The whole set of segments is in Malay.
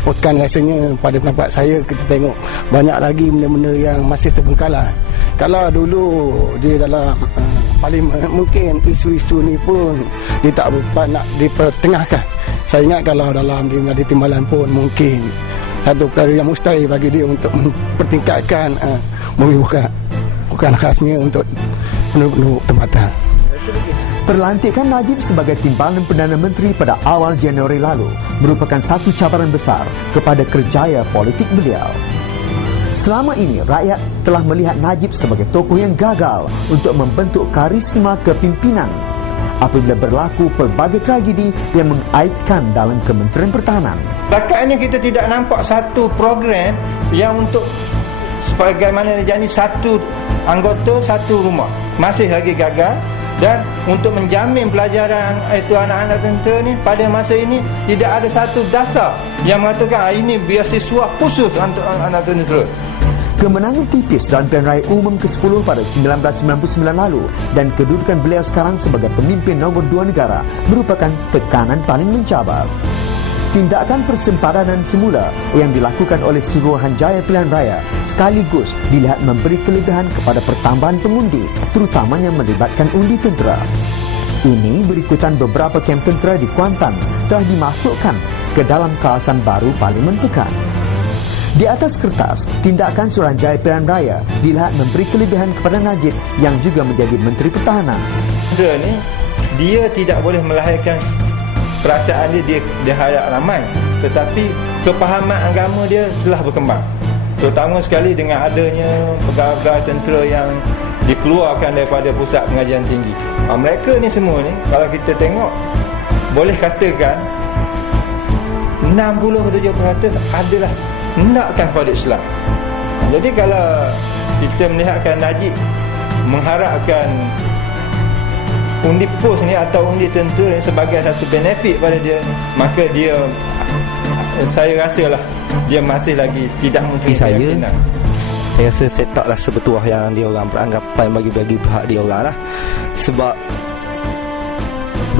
pekan rasanya pada pendapat saya kita tengok banyak lagi benda-benda yang masih terbengkalai. Kalau dulu dia dalam parlimen mungkin isu-isu ni pun dia tak dapat nak dipertengahkan. Saya ingat kalau dalam di timbalan pun mungkin satu perkara yang mustahil bagi dia untuk mempertingkatkan bumi bukan khasnya untuk penduduk tempatan. Perlantikan Najib sebagai timbalan Perdana Menteri pada awal Januari lalu merupakan satu cabaran besar kepada kerjaya politik beliau. Selama ini, rakyat telah melihat Najib sebagai tokoh yang gagal untuk membentuk karisma kepimpinan apabila berlaku pelbagai tragedi yang mengaitkan dalam Kementerian Pertahanan. Setakat ini kita tidak nampak satu program yang untuk sebagaimana jadi satu anggota satu rumah. Masih lagi gagal. Dan untuk menjamin pelajaran itu anak-anak tentera ni pada masa ini tidak ada satu dasar yang mengatakan ini beasiswa khusus untuk anak tentera. Kemenangan tipis dalam Pilihan Raya Umum ke-10 pada 1999 lalu dan kedudukan beliau sekarang sebagai pemimpin nombor 2 negara merupakan tekanan paling mencabar. Tindakan persempadanan semula yang dilakukan oleh Suruhanjaya Pilihan Raya sekaligus dilihat memberi kelebihan kepada pertambahan pengundi, terutamanya melibatkan undi tentera. Ini berikutan beberapa kem tentera di Kuantan telah dimasukkan ke dalam kawasan baru Parlimen Pekan. Di atas kertas, tindakan Suruhanjaya Pilihan Raya dilihat memberi kelebihan kepada Najib yang juga menjadi Menteri Pertahanan. Tentera ni, dia tidak boleh melahirkan perasaan dia harap ramai, tetapi kepahaman agama dia telah berkembang, terutama sekali dengan adanya pegawai tentera yang dikeluarkan daripada pusat pengajian tinggi. Mereka ni semua ni kalau kita tengok boleh katakan 67% adalah nakkan pada Islam. Jadi kalau kita melihatkan Najib mengharapkan undi pos ni atau undi tentera ni sebagai satu benefit pada dia, maka dia, saya rasalah dia masih lagi tidak mungkin keyakinan. Saya rasa set up lah sebetul yang dia orang beranggapan bagi pihak dia orang lah. Sebab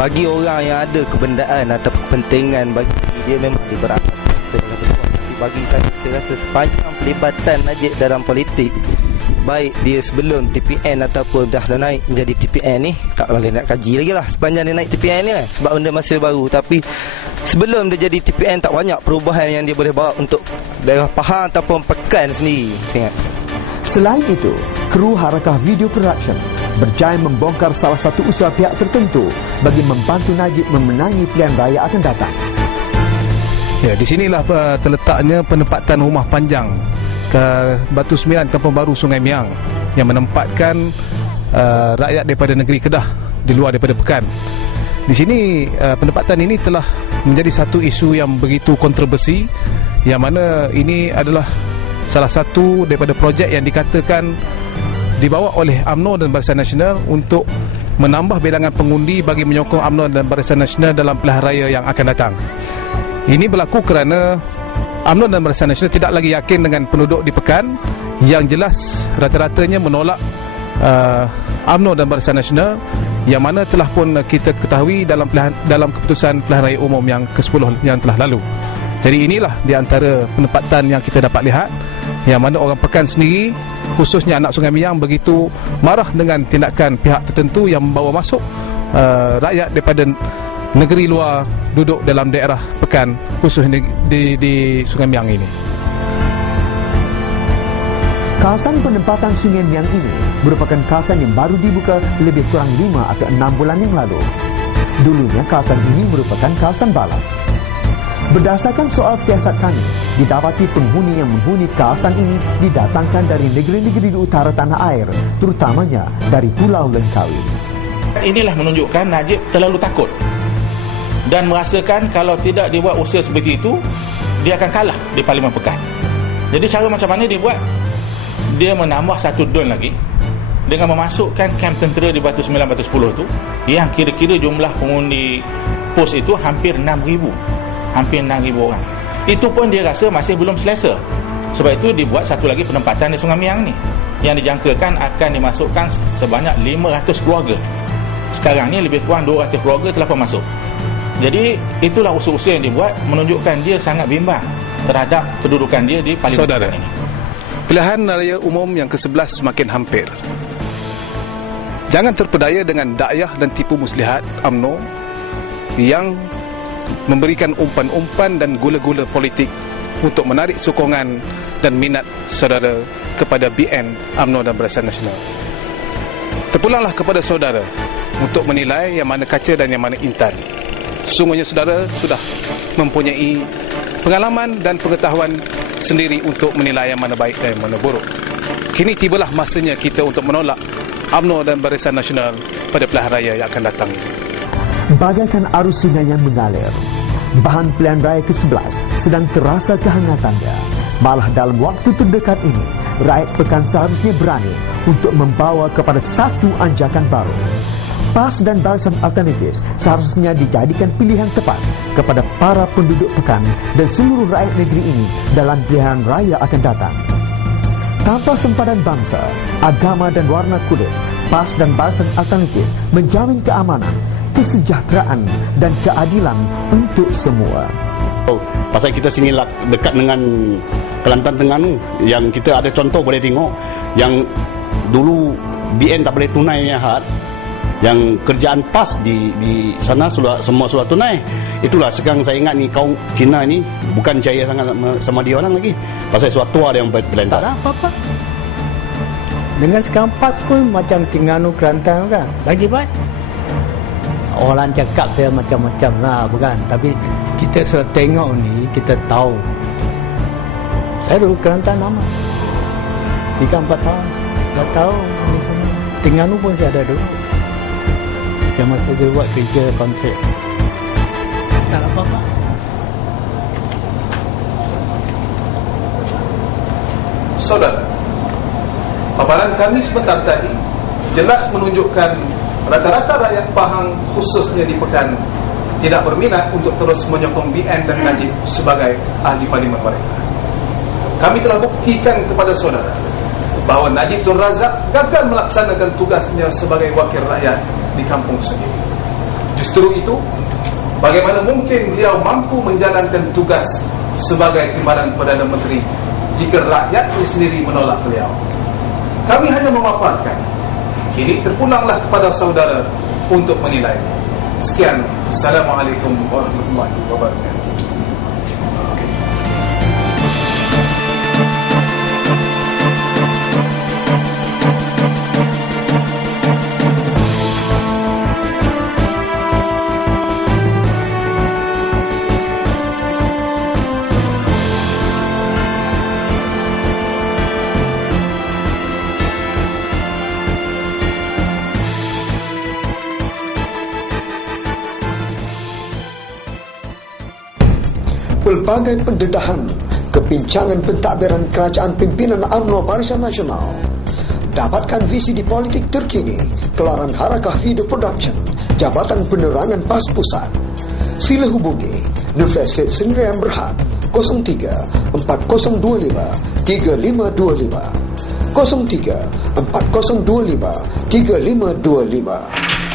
bagi orang yang ada kebendaan atau kepentingan bagi dia memang dia beranggapan betul. Tapi bagi saya rasa sepanjang pelibatan Najib dalam politik, baik dia sebelum TPN ataupun dah naik menjadi TPN ni, tak boleh nak kaji lagi lah sepanjang dia naik TPN ni lah, sebab benda masih baru. Tapi sebelum dia jadi TPN tak banyak perubahan yang dia boleh bawa untuk daerah Pahang ataupun Pekan sendiri, saya ingat. Selain itu, kru Harakah Video Production berjaya membongkar salah satu usaha pihak tertentu bagi membantu Najib memenangi pilihan raya akan datang. Ya, di sinilah terletaknya penempatan rumah panjang ke Batu Sembilan, Kampung Baru, Sungai Miang, yang menempatkan rakyat daripada negeri Kedah di luar daripada Pekan. Di sini penempatan ini telah menjadi satu isu yang begitu kontroversi, yang mana ini adalah salah satu daripada projek yang dikatakan dibawa oleh UMNO dan Barisan Nasional untuk menambah bilangan pengundi bagi menyokong UMNO dan Barisan Nasional dalam pilihan raya yang akan datang. Ini berlaku kerana UMNO dan Barisan Nasional tidak lagi yakin dengan penduduk di Pekan, yang jelas rata-ratanya menolak UMNO dan Barisan Nasional, yang mana telah pun kita ketahui dalam keputusan pilihan raya umum yang ke-10 yang telah lalu. Jadi inilah di antara penempatan yang kita dapat lihat, yang mana orang Pekan sendiri, khususnya anak Sungai Miang, begitu marah dengan tindakan pihak tertentu yang membawa masuk rakyat daripada negeri luar duduk dalam daerah Pekan, khususnya di Sungai Miang ini. Kawasan penempatan Sungai Miang ini merupakan kawasan yang baru dibuka lebih kurang 5 atau 6 bulan yang lalu. Dulunya kawasan ini merupakan kawasan balak. Berdasarkan soal siasat kami, didapati penghuni yang menghuni kawasan ini didatangkan dari negeri-negeri di utara tanah air, terutamanya dari Pulau Langkawi. Inilah menunjukkan Najib terlalu takut dan merasakan kalau tidak dibuat usaha seperti itu, dia akan kalah di Parlimen Pekan. Jadi cara macam mana dia buat? Dia menambah satu don lagi dengan memasukkan kem tentera di Batu 9, Batu 10 tu, yang kira-kira jumlah pengundi pos itu hampir 6,000. Hampir 6,000 orang. Itu pun dia rasa masih belum selesa. Sebab itu dibuat satu lagi penempatan di Sungai Miang ni, yang dijangkakan akan dimasukkan sebanyak 500 keluarga. Sekarang ni lebih kurang 200 keluarga telah pun masuk. Jadi itulah usaha-usaha yang dibuat, menunjukkan dia sangat bimbang terhadap kedudukan dia di Parlimen Saudara, ini. pilihan raya umum yang ke-11 semakin hampir. Jangan terpedaya dengan dakyah dan tipu muslihat UMNO yang memberikan umpan-umpan dan gula-gula politik untuk menarik sokongan dan minat saudara kepada BN, UMNO dan Barisan Nasional. Terpulanglah kepada saudara untuk menilai yang mana kaca dan yang mana intan. Sungguhnya saudara sudah mempunyai pengalaman dan pengetahuan sendiri untuk menilai yang mana baik dan yang mana buruk. Kini tibalah masanya kita untuk menolak UMNO dan Barisan Nasional pada pilihan raya yang akan datang. Bagaikan arus sungai yang mengalir, bahan pilihan raya ke-11 sedang terasa kehangatannya. Malah dalam waktu terdekat ini, rakyat pekan seharusnya berani untuk membawa kepada satu anjakan baru. PAS dan Barisan Alternatif seharusnya dijadikan pilihan tepat kepada para penduduk pekan dan seluruh rakyat negeri ini dalam pilihan raya akan datang. Tanpa sempadan bangsa, agama dan warna kulit, PAS dan Barisan Alternatif menjamin keamanan, kesejahteraan dan keadilan untuk semua. Pasal kita sini dekat dengan Kelantan Terengganu, yang kita ada contoh boleh tengok, yang dulu BN tak boleh tunai had, yang kerjaan PAS di sana semua sudah tunai. Itulah sekarang saya ingat ni kaum Cina ni bukan jaya sangat sama dia orang lagi. Pasal suatu ada yang berlentang. Tak ada apa-apa. Dengan sekarang PAS pun macam Terengganu, Kelantan kan. Lagi baik. Orang cakap saya macam-macam lah bukan. Tapi kita sudah tengok ni, kita tahu. Saya dulu Kelantan lama. 3-4 tahun. Dah tahu ni semua. Terengganu pun saya ada dulu. Masa dia buat kerja kontrak. Tak apa-apa. Saudara, paparan kami sebentar tadi jelas menunjukkan rata-rata rakyat Pahang khususnya di Pekan tidak berminat untuk terus menyokong BN dan Najib sebagai ahli parlimen mereka. Kami telah buktikan kepada saudara bahawa Najib Tun Razak gagal melaksanakan tugasnya sebagai wakil rakyat di kampung sendiri. Justru itu, bagaimana mungkin beliau mampu menjalankan tugas sebagai timbalan Perdana Menteri jika rakyat sendiri menolak beliau? Kami hanya memaparkan. Kini terpulanglah kepada saudara untuk menilai. Sekian. Assalamualaikum warahmatullahi wabarakatuh. Pelbagai pendedahan, kepincangan pentadbiran kerajaan pimpinan UMNO Barisan Nasional. Dapatkan visi di politik terkini, gelaran Harakah Video Production, Jabatan Penerangan PAS Pusat. Sila hubungi Nufes Sendirian Berhad 03 4025 3525 03 4025 3525.